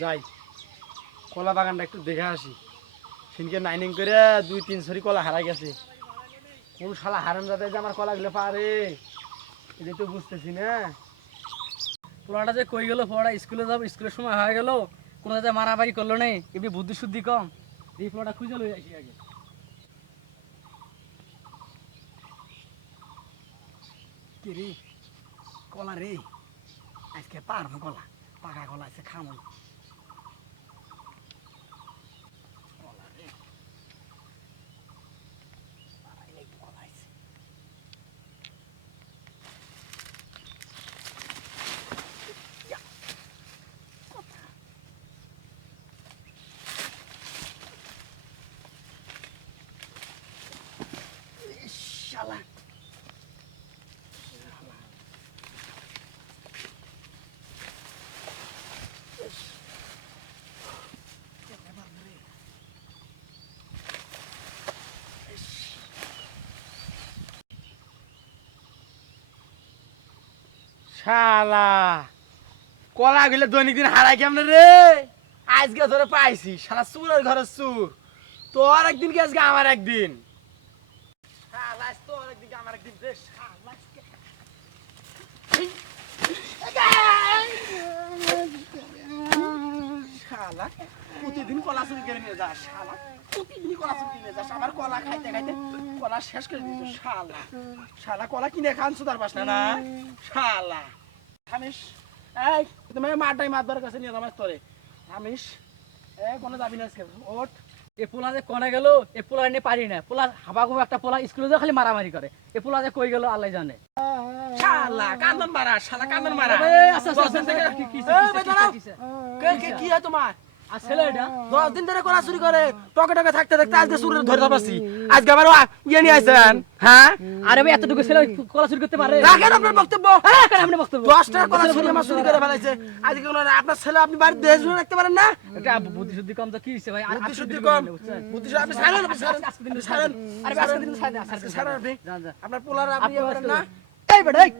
যাই কলা বাগানটা একটু দেখে আসি। সেদিনকে নাইনিং করে 2-3 ছড়ি কলা হারা গেছে। কোন শালা হারাম যাতে যে আমার কলাগুলো পারে এটা তো বুঝতেছি না। পোলাটা যে কই গেল, পোলাটা স্কুলে যাবো, স্কুলের সময় হয়ে গেল, কোনো জায়গায় মারামারি করলো নেই, এমনি বুদ্ধি শুদ্ধি কম। এই পোলাটা খুঁজে লই আসি আগে। কি রে কলা রে, আজকে পারবো কলা, পাকা কলা আছে খামো। কলা রে পারাইলে কলা আছে। ইয়া, কথা। ইস, শালা শালা কলাগুলো দৈনিক দিন হারাই কেমন রে? আজকে ধরে পাইছি শালা চুরের ঘরের চুর। তোর একদিন কি আজকে আমার একদিন। শালা আজ তোর একদিন কি আমার একদিন রে শালা আজকে। শালা প্রতিদিন কলা চুরি করে নিয়ে যাস, শালা প্রতিদিন কলা চুরি কিনে যাস, আমার কলা খাইতে খাইতে কলা শেষ করে দিত। শালা শালা কলা কিনে খান সুদার পাস না না শালা। হামিশ এই তুমি মাঠটাই মাতবার কাছে নিয়ে যামাস তোরে। হামিশ কোনো যাবি না আজকে, ওঠ। এ পোলা যে কনে গেল, এ পোলা নিয়ে পারি না। পোলা হাবাগুবো একটা পোলা, স্কুলে যে খালি মারামারি করে। এ পোলা যে কই গেল আল্লাহ জানে। শালা কান্দন মারা, শালা কান্দন মারা। আচ্ছা দশ দিন থেকে- কি হয় তোমার? আর ছেলে এটা 10 দিন ধরে কলা চুরি করে, টকে টকে থাকতে থাকতে আজকে চুরি ধরে পাচ্ছি। আজকে আবার ইয়ে নিয়ে আসেন, হ্যাঁ? আরে ভাই এতটুকু ছেলে কলা চুরি করতে পারে? রাখেন আপনার বক্তব্য। কেন আপনি বক্তব্য? 10টা কলা চুরি আমার চুরি করে ফেলাইছে। আজকে কোনো আপনার ছেলে আপনি বাড়িতে দেশ জুড়ে রাখতে পারেন না? এটা বুদ্ধি শুদ্ধি কম তো কি হইছে ভাই? আর বুদ্ধি আজকে শুদ্ধি দিন কম, করবেন, বুঝছেন? বুদ্ধি শুদ্ধি আপনি ছাড়েন, আপনি ছাড়েন, আজকে দিন আপনি ছাড়েন। আরে ভাই, আজকে দিন ছাড়েন, আজকে ছাড়েন আপনি। যান, যান। আপনার পোলার আপনি ইয়ে করেন না। এই বেটা এই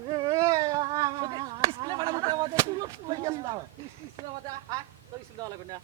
স্কুলে পাঠাতে আমাদের পুরো হয়ে গেছে দাও। স্কুলে আমাদের তোর স্কুল দেওয়া লাগবে না।